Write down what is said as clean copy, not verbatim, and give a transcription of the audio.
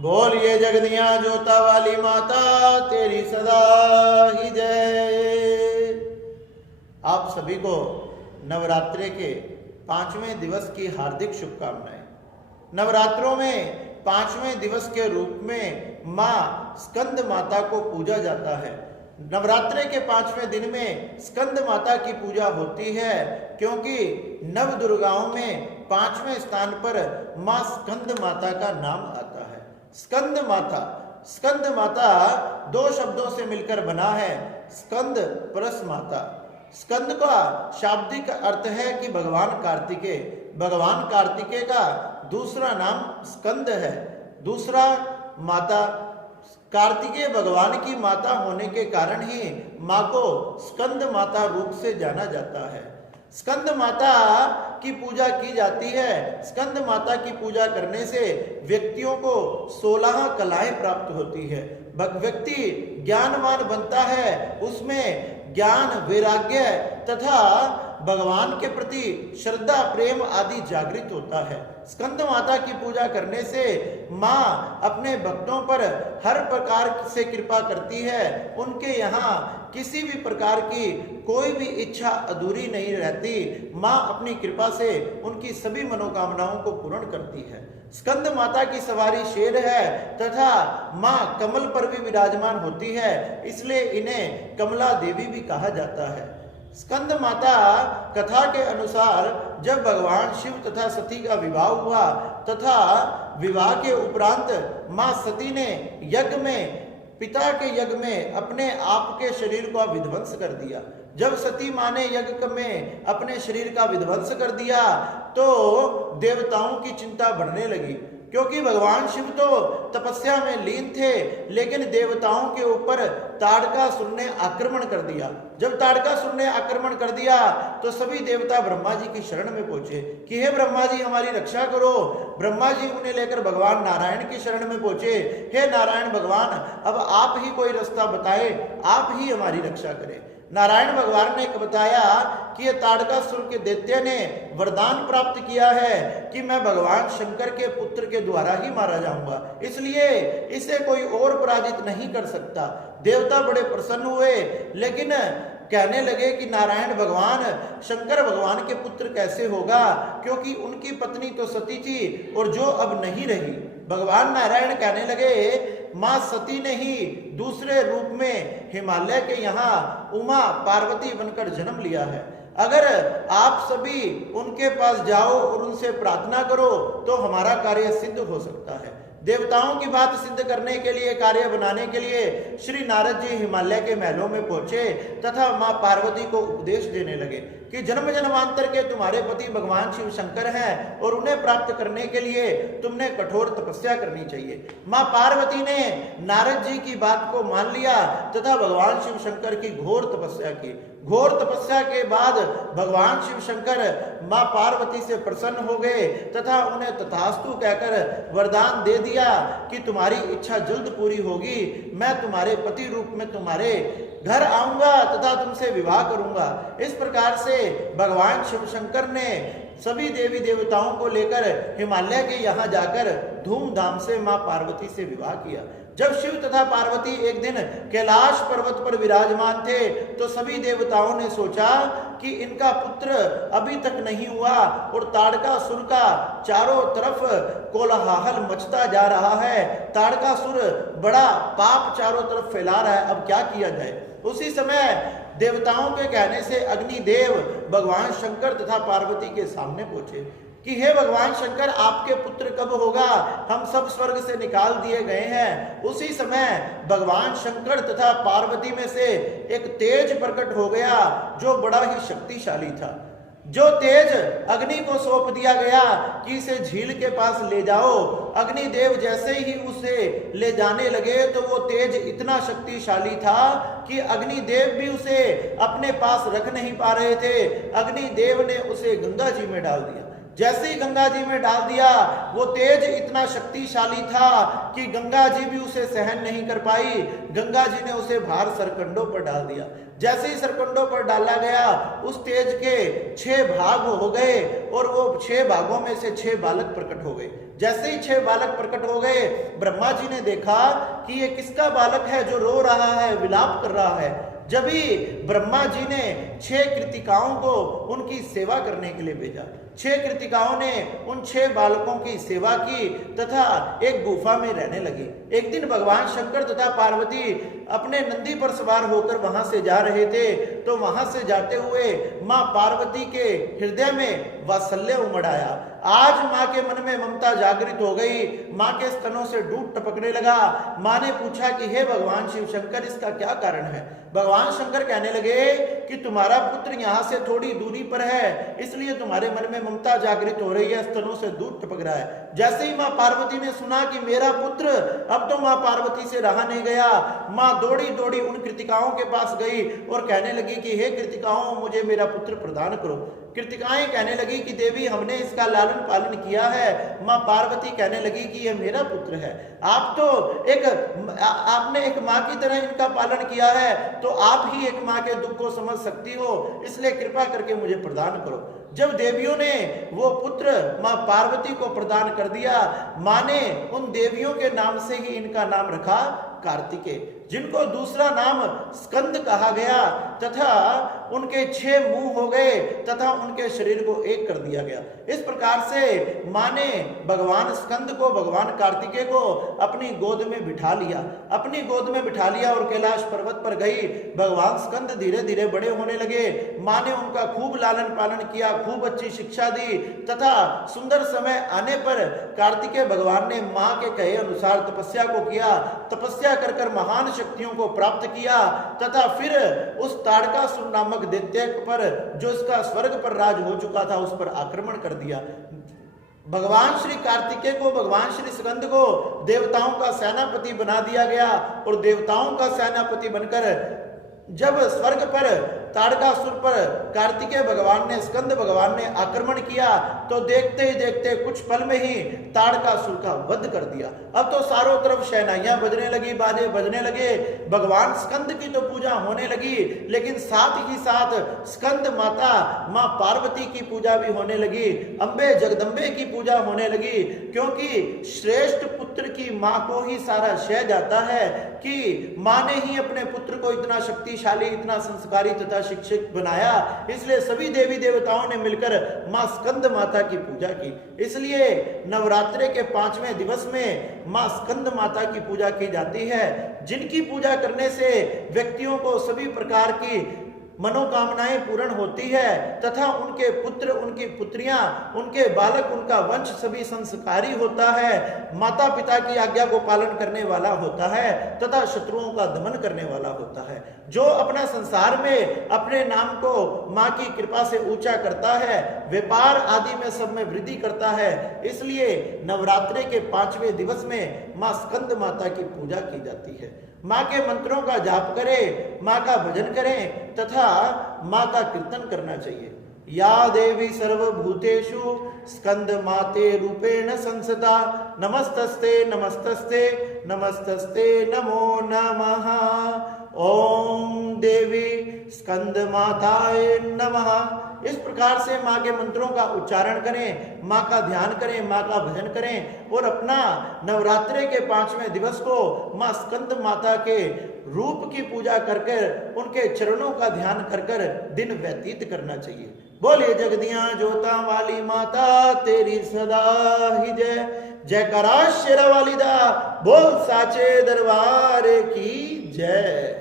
बोलिए जगदियां जोता वाली माता तेरी सदा ही जय। आप सभी को नवरात्रे के 5वें दिवस की हार्दिक शुभकामनाएं। नवरात्रों में 5वें दिवस के रूप में मां स्कंद माता को पूजा जाता है। नवरात्रे के 5वें दिन में स्कंद माता की पूजा होती है, क्योंकि नव दुर्गाओं में 5वें स्थान पर मां स्कंद माता का नाम आता है। स्कंद माता दो शब्दों से मिलकर बना है, स्कंद प्लस माता। स्कंद का शाब्दिक अर्थ है कि भगवान कार्तिकेय। भगवान कार्तिकेय का दूसरा नाम स्कंद है। दूसरा माता कार्तिकेय भगवान की माता होने के कारण ही मां को स्कंद माता रूप से जाना जाता है। स्कंद माता की पूजा की जाती है। स्कंद माता की पूजा करने से व्यक्तियों को 16 कलाएं प्राप्त होती है। व्यक्ति ज्ञानवान बनता है, उसमें ज्ञान, वैराग्य तथा भगवान के प्रति श्रद्धा, प्रेम आदि जागृत होता है। स्कंद माता की पूजा करने से मां अपने भक्तों पर हर प्रकार से कृपा करती है। उनके यहाँ किसी भी प्रकार की कोई भी इच्छा अधूरी नहीं रहती। मां अपनी कृपा से उनकी सभी मनोकामनाओं को पूर्ण करती है। स्कंद माता की सवारी शेर है तथा मां कमल पर भी विराजमान होती है, इसलिए इन्हें कमला देवी भी कहा जाता है। स्कंद माता कथा के अनुसार जब भगवान शिव तथा सती का विवाह हुआ तथा विवाह के उपरांत मां सती ने यज्ञ में, पिता के यज्ञ में अपने आप के शरीर का विध्वंस कर दिया। जब सती मां ने यज्ञ में अपने शरीर का विध्वंस कर दिया तो देवताओं की चिंता बढ़ने लगी, क्योंकि भगवान शिव तो तपस्या में लीन थे, लेकिन देवताओं के ऊपर ताड़कासुर ने आक्रमण कर दिया। जब ताड़कासुर ने आक्रमण कर दिया तो सभी देवता ब्रह्मा जी की शरण में पहुंचे कि हे ब्रह्मा जी हमारी रक्षा करो। ब्रह्मा जी उन्हें लेकर भगवान नारायण की शरण में पहुंचे। हे नारायण भगवान, अब आप ही कोई रास्ता बताए, आप ही हमारी रक्षा करें। नारायण भगवान ने बताया कि ये ताड़कासुर के दैत्य ने वरदान प्राप्त किया है कि मैं भगवान शंकर के पुत्र के द्वारा ही मारा जाऊंगा, इसलिए इसे कोई और पराजित नहीं कर सकता। देवता बड़े प्रसन्न हुए, लेकिन कहने लगे कि नारायण भगवान शंकर भगवान के पुत्र कैसे होगा, क्योंकि उनकी पत्नी तो सती थी और जो अब नहीं रही। भगवान नारायण कहने लगे मां सती ने ही दूसरे रूप में हिमालय के यहाँ उमा पार्वती बनकर जन्म लिया है। अगर आप सभी उनके पास जाओ और उनसे प्रार्थना करो तो हमारा कार्य सिद्ध हो सकता है। देवताओं की बात सिद्ध करने के लिए, कार्य बनाने के लिए श्री नारद जी हिमालय के महलों में पहुंचे तथा मां पार्वती को उपदेश देने लगे कि जन्म जन्मांतर के तुम्हारे पति भगवान शिव शंकर हैं और उन्हें प्राप्त करने के लिए तुमने कठोर तपस्या करनी चाहिए। मां पार्वती ने नारद जी की बात को मान लिया तथा भगवान शिव शंकर की घोर तपस्या की। घोर तपस्या के बाद भगवान शिव शंकर मां पार्वती से प्रसन्न हो गए तथा उन्हें तथास्तु कहकर वरदान दे दिया कि तुम्हारी इच्छा जल्द पूरी होगी। मैं तुम्हारे पति रूप में तुम्हारे घर आऊंगा तथा तुमसे विवाह करूंगा। इस प्रकार से भगवान शिव शंकर ने सभी देवी देवताओं को लेकर हिमालय के यहाँ जाकर धूमधाम से मां पार्वती से विवाह किया। जब शिव तथा पार्वती एक दिन कैलाश पर्वत पर विराजमान थे तो सभी देवताओं ने सोचा कि इनका पुत्र अभी तक नहीं हुआ और ताड़कासुर का चारों तरफ कोलाहल मचता जा रहा है। ताड़कासुर बड़ा पाप चारों तरफ फैला रहा है, अब क्या किया जाए। उसी समय देवताओं के कहने से अग्निदेव भगवान शंकर तथा पार्वती के सामने पहुंचे कि हे भगवान शंकर, आपके पुत्र कब होगा, हम सब स्वर्ग से निकाल दिए गए हैं। उसी समय भगवान शंकर तथा पार्वती में से एक तेज प्रकट हो गया जो बड़ा ही शक्तिशाली था। जो तेज अग्नि को सौंप दिया गया कि इसे झील के पास ले जाओ। अग्निदेव जैसे ही उसे ले जाने लगे तो वो तेज इतना शक्तिशाली था कि अग्निदेव भी उसे अपने पास रख नहीं पा रहे थे। अग्निदेव ने उसे गंगा जी में डाल दिया। जैसे ही गंगा जी में डाल दिया, वो तेज इतना शक्तिशाली था कि गंगा जी भी उसे सहन नहीं कर पाई। गंगा जी ने उसे बाहर सरकंडों पर डाल दिया। जैसे ही सरकंडों पर डाला गया, उस तेज के 6 भाग हो गए और वो 6 भागों में से 6 बालक प्रकट हो गए। जैसे ही 6 बालक प्रकट हो गए, ब्रह्मा जी ने देखा कि ये किसका बालक है जो रो रहा है, विलाप कर रहा है। जब ही ब्रह्मा जी ने 6 कृतिकाओं को उनकी सेवा करने के लिए भेजा, 6 कृतिकाओं ने उन 6 बालकों की सेवा की तथा एक गुफा में रहने लगी। एक दिन भगवान शंकर तथा पार्वती अपने नंदी पर सवार होकर वहां से जा रहे थे, तो वहां से जाते हुए मां पार्वती के हृदय में वात्सल्य उमड़ आया। आज मां के मन में ममता जागृत हो गई। मां के स्तनों से दूध टपकने लगा। मां ने पूछा कि हे भगवान शिव शंकर, इसका क्या कारण है? भगवान शंकर कहने लगे कि तुम्हारा पुत्र यहाँ से थोड़ी दूरी पर है, इसलिए तुम्हारे मन में ममता जागृत हो रही है, स्तनों से दूध टपक रहा है। जैसे ही मां पार्वती ने सुना कि मेरा पुत्र, अब तो मां पार्वती से रहा नहीं गया। मां दौड़ी दौड़ी उन कृतिकाओं के पास गई और कहने लगी कि हे कृतिकाओं, मुझे मेरा पुत्र प्रदान करो। कृतिकाएं कहने लगी कि देवी, हमने इसका लालन पालन किया है। मां पार्वती कहने लगी कि यह मेरा पुत्र है। आप तो आपने एक मां की तरह इनका पालन किया है, तो आप ही एक मां के दुख को समझ सकती हो, इसलिए कृपा करके मुझे प्रदान करो। जब देवियों ने वो पुत्र मां पार्वती को प्रदान कर दिया, मां ने उन देवियों के नाम से ही इनका नाम रखा कार्तिकेय, जिनको दूसरा नाम स्कंद कहा गया, तथा उनके 6 मुंह हो गए तथा उनके शरीर को एक कर दिया गया। इस प्रकार से मां ने भगवान स्कंद को, भगवान कार्तिकेय को अपनी गोद में बिठा लिया, अपनी गोद में बिठा लिया और कैलाश पर्वत पर गई। भगवान स्कंद धीरे धीरे बड़े होने लगे। मां ने उनका खूब लालन पालन किया, खूब अच्छी शिक्षा दी, तथा सुंदर समय आने पर कार्तिकेय भगवान ने मां के कहे अनुसार तपस्या को किया। तपस्या कर कर महान शक्तियों को प्राप्त किया, तथा फिर उस ताड़कासुर नामक दैत्य पर, जो इसका स्वर्ग पर राज हो चुका था, उस पर आक्रमण कर दिया। भगवान श्री कार्तिकेय को, भगवान श्री स्कंद को देवताओं का सेनापति बना दिया गया, और देवताओं का सेनापति बनकर जब स्वर्ग पर ताड़कासुर पर कार्तिकेय भगवान ने, स्कंद भगवान ने आक्रमण किया, तो देखते ही देखते कुछ पल में ही ताड़कासुर का वध कर दिया। अब तो चारों तरफ शहनाइयां बजने लगी, बाजे बजने लगे। भगवान स्कंद की तो पूजा होने लगी, लेकिन साथ ही साथ स्कंद माता मां पार्वती की पूजा भी होने लगी, अंबे जगदम्बे की पूजा होने लगी, क्योंकि श्रेष्ठ पुत्र की मां को ही सारा श्रेय जाता है कि मां ने ही अपने पुत्र को इतना शक्तिशाली, इतना संस्कारी तथा शिक्षित बनाया। इसलिए सभी देवी देवताओं ने मिलकर मां स्कंद माता की पूजा की। इसलिए नवरात्रि के 5वें दिवस में मां स्कंद माता की पूजा की जाती है, जिनकी पूजा करने से व्यक्तियों को सभी प्रकार की मनोकामनाएं पूर्ण होती है, तथा उनके पुत्र, उनकी पुत्रियां, उनके बालक, उनका वंश सभी संस्कारी होता है, माता पिता की आज्ञा को पालन करने वाला होता है, तथा शत्रुओं का दमन करने वाला होता है। जो अपना संसार में अपने नाम को मां की कृपा से ऊंचा करता है, व्यापार आदि में सब में वृद्धि करता है। इसलिए नवरात्रि के 5वें दिवस में मां स्कंद माता की पूजा की जाती है। मां के मंत्रों का जाप करें, मां का भजन करें, तथा मां का कीर्तन करना चाहिए। या देवी सर्वभूतेषु स्कंद माते रूपेण संसता, नमस्तस्ते नमस्तस्ते नमस्तस्ते नमो नमः। ओम देवी स्कंद माताय नमः। इस प्रकार से मां के मंत्रों का उच्चारण करें, मां का ध्यान करें, मां का भजन करें, और अपना नवरात्रि के 5वें दिवस को मां स्कंद माता के रूप की पूजा कर कर, उनके चरणों का ध्यान कर कर दिन व्यतीत करना चाहिए। बोलिए जगदियां जोता वाली माता तेरी सदा ही जय। जयकारा शेरा वाली दा, बोल साचे दरबार की जय।